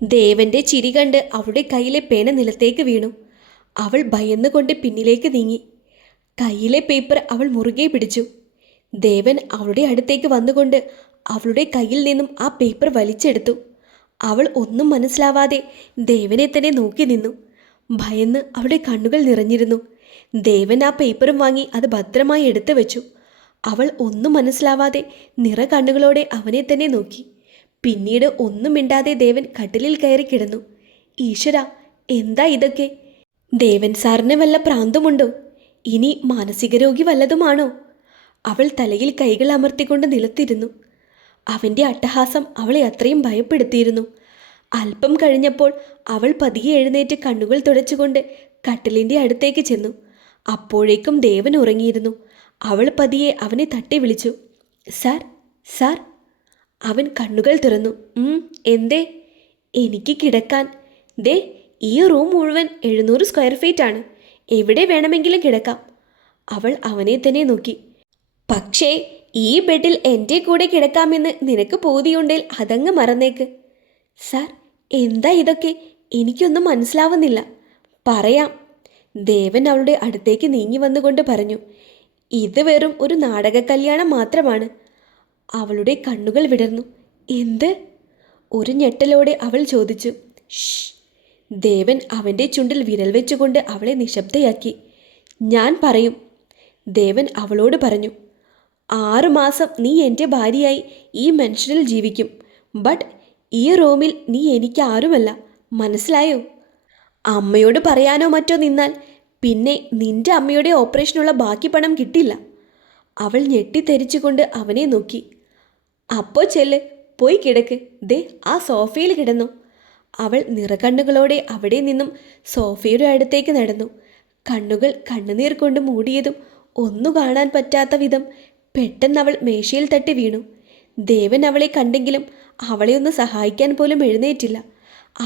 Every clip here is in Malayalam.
ദേവന്റെ ചിരി കണ്ട് അവളുടെ കയ്യിലെ പേന നിലത്തേക്ക് വീണു. അവൾ ഭയന്നുകൊണ്ട് പിന്നിലേക്ക് നീങ്ങി. കയ്യിലെ പേപ്പർ അവൾ മുറുകെ പിടിച്ചു. ദേവൻ അവളുടെ അടുത്തേക്ക് വന്നുകൊണ്ട് അവളുടെ കയ്യിൽ നിന്നും ആ പേപ്പർ വലിച്ചെടുത്തു. അവൾ ഒന്നും മനസ്സിലാവാതെ ദേവനെ തന്നെ നോക്കി നിന്നു. ഭയന്ന് അവളുടെ കണ്ണുകൾ നിറഞ്ഞിരുന്നു. ദേവൻ ആ പേപ്പറും വാങ്ങി അത് ഭദ്രമായി എടുത്തു വെച്ചു. അവൾ ഒന്നും മനസ്സിലാവാതെ നിറ കണ്ണുകളോടെ അവനെ തന്നെ നോക്കി. പിന്നീട് ഒന്നും മിണ്ടാതെ ദേവൻ കട്ടിലിൽ കയറി കിടന്നു. ഈശ്വരാ, എന്താ ഇതൊക്കെ? ദേവൻ സാറിന് വല്ല പ്രാന്തമുണ്ടോ? ഇനി മാനസിക രോഗി വല്ലതുമാണോ? അവൾ തലയിൽ കൈകൾ അമർത്തിക്കൊണ്ട് നിലത്തിരുന്നു. അവൻ്റെ അട്ടഹാസം അവളെ അത്രയും ഭയപ്പെടുത്തിയിരുന്നു. അല്പം കഴിഞ്ഞപ്പോൾ അവൾ പതിയെ എഴുന്നേറ്റ് കണ്ണുകൾ തുടച്ചുകൊണ്ട് കട്ടിലിൻ്റെ അടുത്തേക്ക് ചെന്നു. അപ്പോഴേക്കും ദേവൻ ഉറങ്ങിയിരുന്നു. അവൾ പതിയെ അവനെ തട്ടി വിളിച്ചു. Sir, sir. അവൻ കണ്ണുകൾ തുറന്നു. എന്തേ? എനിക്ക് കിടക്കാൻ. ദേ, ഈ റൂം മുഴുവൻ 700 സ്ക്വയർ ഫീറ്റ് ആണ്. എവിടെ വേണമെങ്കിലും കിടക്കാം. അവൾ അവനെ തന്നെ നോക്കി. പക്ഷേ ഈ ബെഡിൽ എൻ്റെ കൂടെ കിടക്കാമെന്ന് നിനക്ക് പൂതിയുണ്ടെങ്കിൽ അതങ്ങ് മറന്നേക്ക്. സാർ, എന്താ ഇതൊക്കെ? എനിക്കൊന്നും മനസ്സിലാവുന്നില്ല. പറയാം. ദേവൻ അവളുടെ അടുത്തേക്ക് നീങ്ങി വന്നുകൊണ്ട് പറഞ്ഞു. ഇത് വെറും ഒരു നാടക കല്യാണം മാത്രമാണ്. അവളുടെ കണ്ണുകൾ വിടർന്നു. എന്ത്? ഒരു ഞെട്ടലോടെ അവൾ ചോദിച്ചു. ഷ്. ദേവൻ അവൻ്റെ ചുണ്ടിൽ വിരൽ വെച്ചുകൊണ്ട് അവളെ നിശബ്ദയാക്കി. ഞാൻ പറയും. ദേവൻ അവളോട് പറഞ്ഞു. 6 മാസം നീ എൻ്റെ ഭാര്യയായി ഈ മനുഷ്യനിൽ ജീവിക്കും. ബട്ട് ഈ റൂമിൽ നീ എനിക്ക് ആരുമല്ല. മനസ്സിലായോ? അമ്മയോട് പറയാനോ മറ്റോ നിന്നാൽ പിന്നെ നിന്റെ അമ്മയുടെ ഓപ്പറേഷനുള്ള ബാക്കി പണം കിട്ടില്ല. അവൾ ഞെട്ടിത്തെരിച്ചുകൊണ്ട് അവനെ നോക്കി. അപ്പോൾ ചെല്ല്, പോയി കിടക്ക്. ദേ, ആ സോഫയിൽ കിടന്നു. അവൾ നിറകണ്ണുകളോടെ അവിടെ നിന്നും സോഫയുടെ അടുത്തേക്ക് നടന്നു. കണ്ണുകൾ കണ്ണുനീർ കൊണ്ട് മൂടിയതും ഒന്നു കാണാൻ പറ്റാത്ത വിധം പെട്ടെന്ന് അവൾ മേശയിൽ തട്ടി വീണു. ദേവൻ അവളെ കണ്ടെങ്കിലും അവളെ ഒന്ന് സഹായിക്കാൻ പോലും എഴുന്നേറ്റില്ല.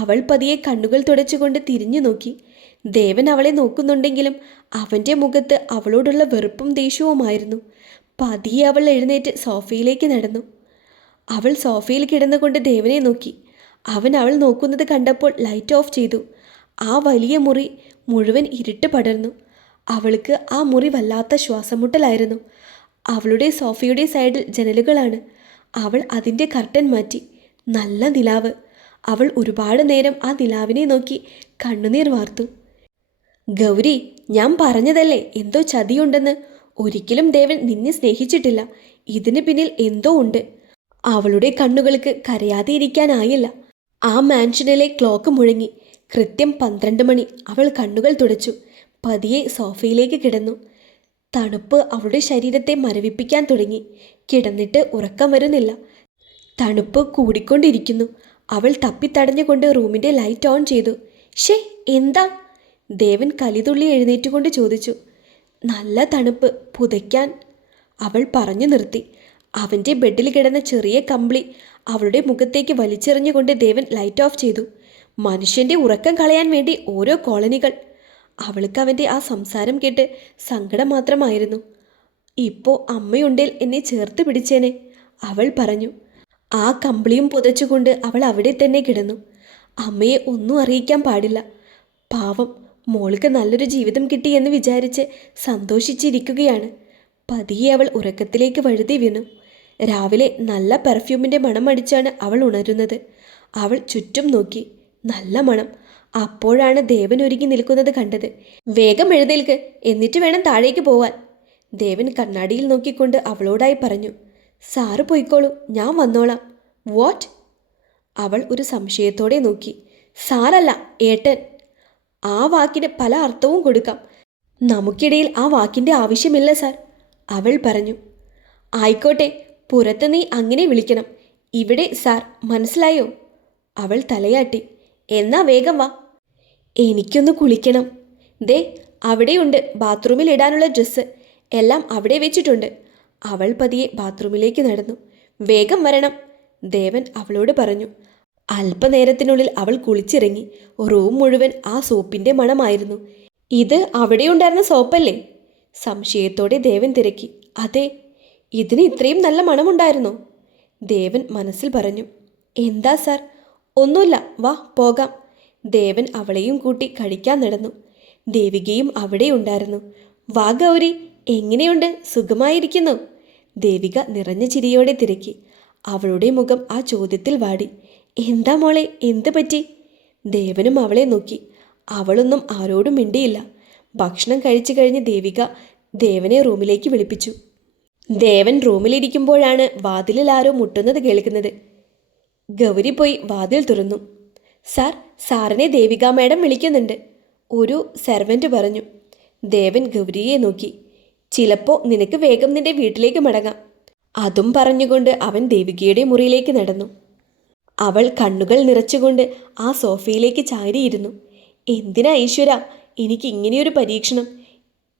അവൾ പതിയെ കണ്ണുകൾ തുടച്ചുകൊണ്ട് തിരിഞ്ഞു നോക്കി. ദേവൻ അവളെ നോക്കുന്നുണ്ടെങ്കിലും അവൻ്റെ മുഖത്ത് അവളോടുള്ള വെറുപ്പും ദേഷ്യവുമായിരുന്നു. പതിയെ അവൾ എഴുന്നേറ്റ് സോഫയിലേക്ക് നടന്നു. അവൾ സോഫയിൽ കിടന്നുകൊണ്ട് ദേവനെ നോക്കി. അവൻ അവൾ നോക്കുന്നത് കണ്ടപ്പോൾ ലൈറ്റ് ഓഫ് ചെയ്തു. ആ വലിയ മുറി മുഴുവൻ ഇരുട്ട് പടർന്നു. അവൾക്ക് ആ മുറി വല്ലാത്ത ശ്വാസമുട്ടലായിരുന്നു. അവളുടെ സോഫയുടെ സൈഡിൽ ജനലുകളാണ്. അവൾ അതിൻ്റെ കർട്ടൻ മാറ്റി. നല്ല നിലാവ്. അവൾ ഒരുപാട് നേരം ആ നിലാവിനെ നോക്കി കണ്ണുനീർ വാർത്തു. ഗൗരി, ഞാൻ പറഞ്ഞതല്ലേ എന്തോ ചതിയുണ്ടെന്ന്. ഒരിക്കലും ദേവൻ നിന്നെ സ്നേഹിച്ചിട്ടില്ല. ഇതിന് പിന്നിൽ എന്തോ ഉണ്ട്. അവളുടെ കണ്ണുകൾക്ക് കരയാതെ ഇരിക്കാനായില്ല. ആ മാൻഷനിലെ ക്ലോക്ക് മുഴങ്ങി. കൃത്യം 12 മണി. അവൾ കണ്ണുകൾ തുടച്ചു. പതിയെ സോഫയിലേക്ക് കിടന്നു. തണുപ്പ് അവളുടെ ശരീരത്തെ മരവിപ്പിക്കാൻ തുടങ്ങി. കിടന്നിട്ട് ഉറക്കം വരുന്നില്ല. തണുപ്പ് കൂടിക്കൊണ്ടിരിക്കുന്നു. അവൾ തപ്പിത്തടഞ്ഞുകൊണ്ട് റൂമിൻ്റെ ലൈറ്റ് ഓൺ ചെയ്തു. ഷേ, എന്താ? ദേവൻ കലിതുള്ളി എഴുന്നേറ്റുകൊണ്ട് ചോദിച്ചു. നല്ല തണുപ്പ്, പുതയ്ക്കാൻ. അവൾ പറഞ്ഞു നിർത്തി. അവൻ്റെ ബെഡിൽ കിടന്ന ചെറിയ കമ്പിളി അവളുടെ മുഖത്തേക്ക് വലിച്ചെറിഞ്ഞുകൊണ്ട് ദേവൻ ലൈറ്റ് ഓഫ് ചെയ്തു. മനുഷ്യൻ്റെ ഉറക്കം കളയാൻ വേണ്ടി ഓരോ കോളനികൾ. അവൾക്ക് അവൻ്റെ ആ സംസാരം കേട്ട് സങ്കടം മാത്രമായിരുന്നു. ഇപ്പോൾ അമ്മയുണ്ടേൽ എന്നെ ചേർത്ത് പിടിച്ചേനെ, അവൾ പറഞ്ഞു. ആ കമ്പിളിയും പുതച്ചുകൊണ്ട് അവൾ അവിടെ തന്നെ കിടന്നു. അമ്മയെ ഒന്നും അറിയിക്കാൻ പാടില്ല. പാവം, മോൾക്ക് നല്ലൊരു ജീവിതം കിട്ടിയെന്ന് വിചാരിച്ച് സന്തോഷിച്ചിരിക്കുകയാണ്. പതിയെ അവൾ ഉറക്കത്തിലേക്ക് വഴുതി വീണു. രാവിലെ നല്ല പെർഫ്യൂമിൻ്റെ മണം അടിച്ചാണ് അവൾ ഉണരുന്നത്. അവൾ ചുറ്റും നോക്കി. നല്ല മണം. അപ്പോഴാണ് ദേവൻ ഒരുങ്ങി നിൽക്കുന്നത് കണ്ടത്. വേഗം എഴുന്നേൽക്ക്, എന്നിട്ട് വേണം താഴേക്ക് പോവാൻ. ദേവൻ കണ്ണാടിയിൽ നോക്കിക്കൊണ്ട് അവളോടായി പറഞ്ഞു. സാറ് പോയിക്കോളൂ, ഞാൻ വന്നോളാം. വാട്ട്? അവൾ ഒരു സംശയത്തോടെ നോക്കി. സാറല്ല, ഏട്ടൻ. ആ വാക്കിന് പല അർത്ഥവും കൊടുക്കാം. നമുക്കിടയിൽ ആ വാക്കിൻ്റെ ആവശ്യമില്ല സാർ, അവൾ പറഞ്ഞു. ആയിക്കോട്ടെ, പുറത്ത് നീ അങ്ങനെ വിളിക്കണം. ഇവിടെ സാർ, മനസ്സിലായോ? അവൾ തലയാട്ടി. എന്നാ വേഗം വാ. എനിക്കൊന്ന് കുളിക്കണം. ദേ, അവിടെയുണ്ട് ബാത്റൂമിൽ ഇടാനുള്ള ഡ്രസ്സ്. എല്ലാം അവിടെ വെച്ചിട്ടുണ്ട്. അവൾ പതിയെ ബാത്റൂമിലേക്ക് നടന്നു. വേഗം വരണം, ദേവൻ അവളോട് പറഞ്ഞു. അല്പനേരത്തിനുള്ളിൽ അവൾ കുളിച്ചിറങ്ങി. റൂം മുഴുവൻ ആ സോപ്പിൻ്റെ മണമായിരുന്നു. ഇത് അവിടെയുണ്ടായിരുന്ന സോപ്പല്ലേ? സംശയത്തോടെ ദേവൻ തിരക്കി. അതെ. ഇതിന് ഇത്രയും നല്ല മണമുണ്ടായിരുന്നോ? ദേവൻ മനസ്സിൽ പറഞ്ഞു. എന്താ സാർ? ഒന്നുമില്ല, വാ പോകാം. ദേവൻ അവളെയും കൂട്ടി കഴിക്കാൻ നടന്നു. ദേവികയും അവിടെ ഉണ്ടായിരുന്നു. വാ ഗൗരി, എങ്ങനെയുണ്ട്, സുഖമായിരിക്കുന്നു? ദേവിക നിറഞ്ഞ ചിരിയോടെ തിരക്കി. അവളുടെ മുഖം ആ ചോദ്യത്തിൽ വാടി. എന്താ മോളെ, എന്ത് പറ്റി? ദേവനും അവളെ നോക്കി. അവളൊന്നും ആരോടും മിണ്ടിയില്ല. ഭക്ഷണം കഴിച്ചു കഴിഞ്ഞ് ദേവിക ദേവനെ റൂമിലേക്ക് വിളിപ്പിച്ചു. ദേവൻ റൂമിലിരിക്കുമ്പോഴാണ് വാതിലിൽ ആരോ മുട്ടുന്നത് കേൾക്കുന്നത്. ഗൗരി പോയി വാതിൽ തുറന്നു. സാർ, സാറിനെ ദേവിക മാഡം വിളിക്കുന്നുണ്ട്, ഒരു സെർവൻറ്റ് പറഞ്ഞു. ദേവൻ ഗൗരിയെ നോക്കി. ചിലപ്പോൾ നിനക്ക് വേഗം നിന്റെ വീട്ടിലേക്ക് മടങ്ങാം. അതും പറഞ്ഞുകൊണ്ട് അവൻ ദേവികയുടെ മുറിയിലേക്ക് നടന്നു. അവൾ കണ്ണുകൾ നിറച്ചുകൊണ്ട് ആ സോഫയിലേക്ക് ചാരിയിരുന്നു. എന്തിനാ ഈശ്വര എനിക്ക് ഇങ്ങനെയൊരു പരീക്ഷണം?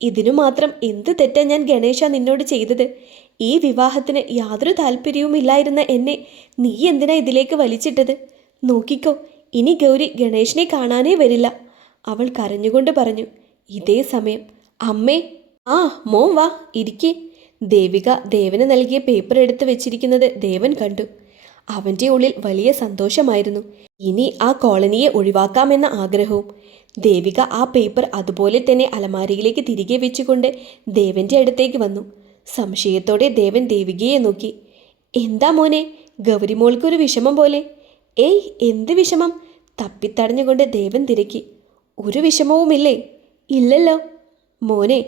ഇതിനു മാത്രം എന്ത് തെറ്റാ ഞാൻ ഗണേശ നിന്നോട് ചെയ്തത്? ഈ വിവാഹത്തിന് യാതൊരു താല്പര്യവുമില്ലായിരുന്ന എന്നെ നീ എന്തിനാ ഇതിലേക്ക് വലിച്ചിട്ടത്? നോക്കിക്കോ, ഇനി ഗൗരി ഗണേശനെ കാണാനേ വരില്ല, അവൾ കരഞ്ഞുകൊണ്ട് പറഞ്ഞു. ഇതേ സമയം അമ്മേ, ആ മോൻ വാ, ഇരിക്കേ. ദേവിക ദേവന് നൽകിയ പേപ്പർ എടുത്ത് വെച്ചിരിക്കുന്നത് ദേവൻ കണ്ടു. അവൻ്റെ ഉള്ളിൽ വലിയ സന്തോഷമായിരുന്നു. ഇനി ആ കോളനിയെ ഒഴിവാക്കാമെന്ന ആഗ്രഹവും. ദേവിക ആ പേപ്പർ അതുപോലെ തന്നെ അലമാരിയിലേക്ക് തിരികെ വെച്ചുകൊണ്ട് ദേവൻ്റെ അടുത്തേക്ക് വന്നു. സംശയത്തോടെ ദേവൻ ദേവികയെ നോക്കി. എന്താ മോനെ, ഗൗരിമോൾക്കൊരു വിഷമം പോലെ? ഏയ്, എന്ത് വിഷമം? തപ്പിത്തടഞ്ഞുകൊണ്ട് ദേവൻ തിരക്കി. ഒരു വിഷമവുമില്ലേ? ഇല്ലല്ലോ. മോനെ,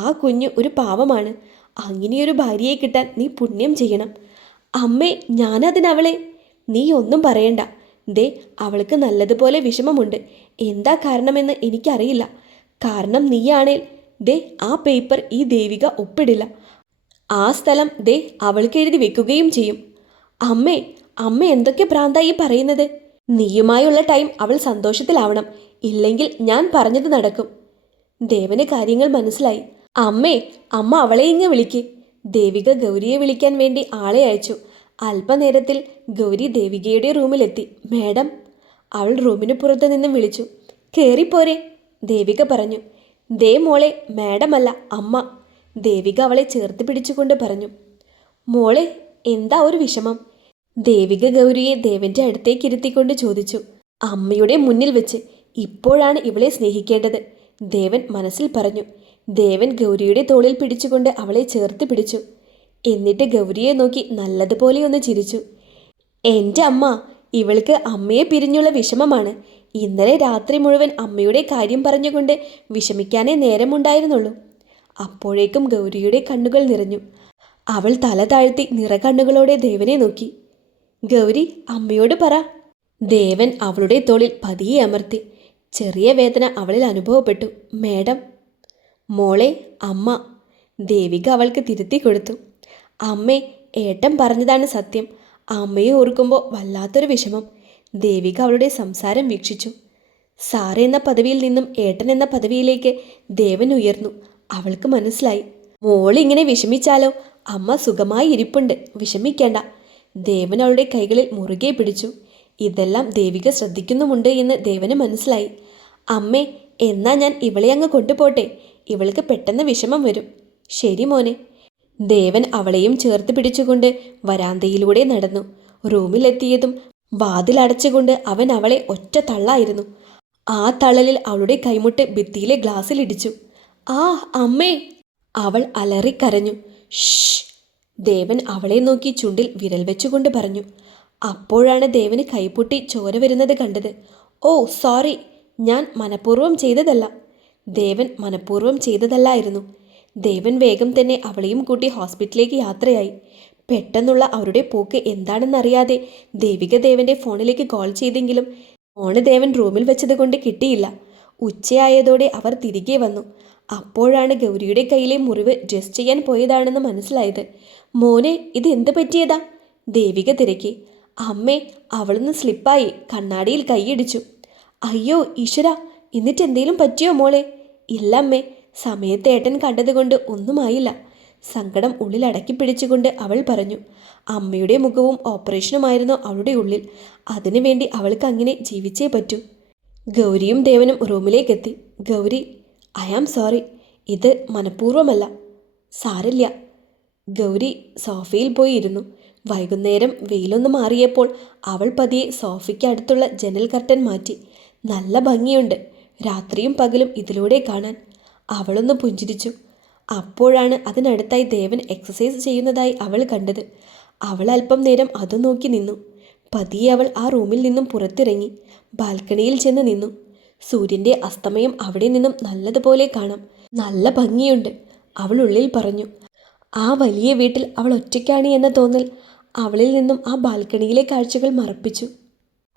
ആ കുഞ്ഞ് ഒരു പാവമാണ്. അങ്ങനെയൊരു ഭാര്യയെ കിട്ടാൻ നീ പുണ്യം ചെയ്യണം. അമ്മേ, ഞാനതിനവളെ. നീ ഒന്നും പറയണ്ട. ദേ, അവൾക്ക് നല്ലതുപോലെ വിഷമമുണ്ട്. എന്താ കാരണമെന്ന് എനിക്കറിയില്ല. കാരണം നീയാണേൽ ദേ ആ പേപ്പർ ഈ ദേവിക ഒപ്പിടില്ല. ആ സ്ഥലം ദേ അവൾക്ക് എഴുതി വെക്കുകയും ചെയ്യും. അമ്മേ, അമ്മ എന്തൊക്കെ ഭ്രാന്തായി പറയുന്നത്? നീയുമായുള്ള ടൈം അവൾ സന്തോഷത്തിലാവണം, ഇല്ലെങ്കിൽ ഞാൻ പറഞ്ഞത് നടക്കും. ദേവന് കാര്യങ്ങൾ മനസ്സിലായി. അമ്മേ, അമ്മ അവളെ ഇങ്ങ് വിളിക്ക്. ദേവിക ഗൗരിയെ വിളിക്കാൻ വേണ്ടി ആളെ അയച്ചു. അല്പനേരത്തിൽ ഗൗരി ദേവികയുടെ റൂമിലെത്തി. മേഡം, അവൾ റൂമിന് പുറത്ത് നിന്നും വിളിച്ചു. കയറിപ്പോരെ, ദേവിക പറഞ്ഞു. ദേ മോളെ, മേഡമല്ല അമ്മ, ദേവിക അവളെ ചേർത്ത് പിടിച്ചുകൊണ്ട് പറഞ്ഞു. മോളെ, എന്താ ഒരു വിഷമം? ദേവിക ഗൗരിയെ ദേവന്റെ അടുത്തേക്ക് ഇരുത്തിക്കൊണ്ട് ചോദിച്ചു. അമ്മയുടെ മുന്നിൽ വെച്ച് ഇപ്പോഴാണ് ഇവളെ സ്നേഹിക്കേണ്ടത്, ദേവൻ മനസ്സിൽ പറഞ്ഞു. ദേവൻ ഗൗരിയുടെ തോളിൽ പിടിച്ചുകൊണ്ട് അവളെ ചേർത്ത് പിടിച്ചു. എന്നിട്ട് ഗൗരിയെ നോക്കി നല്ലതുപോലെ ഒന്ന് ചിരിച്ചു. എൻ്റെ അമ്മ, ഇവൾക്ക് അമ്മയെ പിരിഞ്ഞുള്ള വിഷമമാണ്. ഇന്നലെ രാത്രി മുഴുവൻ അമ്മയുടെ കാര്യം പറഞ്ഞുകൊണ്ട് വിഷമിക്കാനേ നേരമുണ്ടായിരുന്നുള്ളൂ. അപ്പോഴേക്കും ഗൗരിയുടെ കണ്ണുകൾ നിറഞ്ഞു. അവൾ തല താഴ്ത്തി നിറകണ്ണുകളോടെ ദേവനെ നോക്കി. ഗൗരി, അമ്മയോട് പറ. ദേവൻ അവളുടെ തോളിൽ പതിയെ അമർത്തി. ചെറിയ വേദന അവളിൽ അനുഭവപ്പെട്ടു. മേഡം. മോളെ, അമ്മ, ദേവിക അവൾക്ക് തിരുത്തി കൊടുത്തു. അമ്മേ, ഏട്ടൻ പറഞ്ഞതാണ് സത്യം. അമ്മയെ ഓർക്കുമ്പോൾ വല്ലാത്തൊരു വിഷമം. ദേവിക അവളുടെ സംസാരം വീക്ഷിച്ചു. സാറ് എന്ന പദവിയിൽ നിന്നും ഏട്ടൻ എന്ന പദവിയിലേക്ക് ദേവൻ ഉയർന്നു. അവൾക്ക് മനസ്സിലായി. മോളിങ്ങനെ വിഷമിച്ചാലോ? അമ്മ സുഖമായി ഇരിപ്പുണ്ട്, വിഷമിക്കേണ്ട. ദേവൻ അവളുടെ കൈകളിൽ മുറുകെ പിടിച്ചു. ഇതെല്ലാം ദേവിക ശ്രദ്ധിക്കുന്നുമുണ്ട് എന്ന് ദേവന് മനസ്സിലായി. അമ്മേ, എന്നാ ഞാൻ ഇവളെ അങ്ങ് കൊണ്ടുപോട്ടെ, ഇവൾക്ക് പെട്ടെന്ന് വിഷമം വരും. ശരി മോനെ. ദേവൻ അവളെയും ചേർത്ത് പിടിച്ചുകൊണ്ട് വരാന്തയിലൂടെ നടന്നു. റൂമിലെത്തിയതും വാതിലടച്ചുകൊണ്ട് അവൻ അവളെ ഒറ്റ തള്ളായിരുന്നു. ആ തള്ളലിൽ അവളുടെ കൈമുട്ട് ഭിത്തിയിലെ ഗ്ലാസ്സിലിടിച്ചു. ആ അമ്മേ, അവൾ അലറിക്കരഞ്ഞു. ഷ്, ദേവൻ അവളെ നോക്കി ചുണ്ടിൽ വിരൽ വെച്ചുകൊണ്ട് പറഞ്ഞു. അപ്പോഴാണ് ദേവന് കൈപൊട്ടി ചോര വരുന്നത് കണ്ടത്. ഓ സോറി, ഞാൻ മനഃപൂർവ്വം ചെയ്തതല്ല. ദേവൻ മനഃപൂർവ്വം ചെയ്തതല്ലായിരുന്നു. ദേവൻ വേഗം തന്നെ അവളെയും കൂട്ടി ഹോസ്പിറ്റലിലേക്ക് യാത്രയായി. പെട്ടെന്നുള്ള അവരുടെ പോക്ക് എന്താണെന്നറിയാതെ ദേവിക ദേവന്റെ ഫോണിലേക്ക് കോൾ ചെയ്തെങ്കിലും ഫോണ് ദേവൻ റൂമിൽ വെച്ചത് കൊണ്ട് കിട്ടിയില്ല. ഉച്ചയായതോടെ അവർ തിരികെ വന്നു. അപ്പോഴാണ് ഗൗരിയുടെ കയ്യിലെ മുറിവ് ഡ്രസ് ചെയ്യാൻ പോയതാണെന്ന് മനസ്സിലായത്. മോനെ, ഇത് എന്ത് പറ്റിയതാ? ദേവിക തിരക്കി. അമ്മേ, അവളൊന്ന് സ്ലിപ്പായി, കണ്ണാടിയിൽ കൈയിടിച്ചു. അയ്യോ ഈശ്വര, എന്നിട്ട് എന്തേലും പറ്റിയോ മോളെ? ഇല്ല അമ്മേ, സമയത്ത് ഏട്ടൻ കണ്ടതുകൊണ്ട് ഒന്നുമായില്ല. സങ്കടം ഉള്ളിൽ അടക്കി പിടിച്ചുകൊണ്ട് അവൾ പറഞ്ഞു. അമ്മയുടെ മുഖവും ഓപ്പറേഷനുമായിരുന്നു അവളുടെ ഉള്ളിൽ. അതിനുവേണ്ടി അവൾക്ക് അങ്ങനെ ജീവിച്ചേ പറ്റൂ. ഗൗരിയും ദേവനും റൂമിലേക്കെത്തി. ഗൗരി, ഐ ആം സോറി, ഇത് മനഃപൂർവ്വമല്ല. സാരില്ല. ഗൗരി സോഫയിൽ പോയി ഇരുന്നു. വൈകുന്നേരം വെയിലൊന്ന് മാറിയപ്പോൾ അവൾ പതിയെ സോഫയ്ക്ക് അടുത്തുള്ള ജനൽ കർട്ടൻ മാറ്റി. നല്ല ഭംഗിയുണ്ട്, രാത്രിയും പകലും ഇതിലൂടെ കാണാൻ. അവളൊന്ന് പുഞ്ചിരിച്ചു. അപ്പോഴാണ് അതിനടുത്തായി ദേവൻ എക്സസൈസ് ചെയ്യുന്നതായി അവൾ കണ്ടത്. അവൾ അല്പം നേരം അത് നോക്കി നിന്നു. പതിയെ അവൾ ആ റൂമിൽ നിന്നും പുറത്തിറങ്ങി ബാൽക്കണിയിൽ ചെന്ന് നിന്നു. സൂര്യൻ്റെ അസ്തമയം അവിടെ നിന്നും നല്ലതുപോലെ കാണാം. നല്ല ഭംഗിയുണ്ട്, അവൾ ഉള്ളിൽ പറഞ്ഞു. ആ വലിയ വീട്ടിൽ അവൾ ഒറ്റയ്ക്കാണ് എന്ന തോന്നൽ അവളിൽ നിന്നും ആ ബാൽക്കണിയിലെ കാഴ്ചകൾ മറപ്പിച്ചു.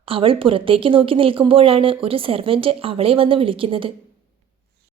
അവൾ പുറത്തേക്ക് നോക്കി നിൽക്കുമ്പോഴാണ് ഒരു സെർവൻറ്റ് അവളെ വന്ന് വിളിക്കുന്നത്.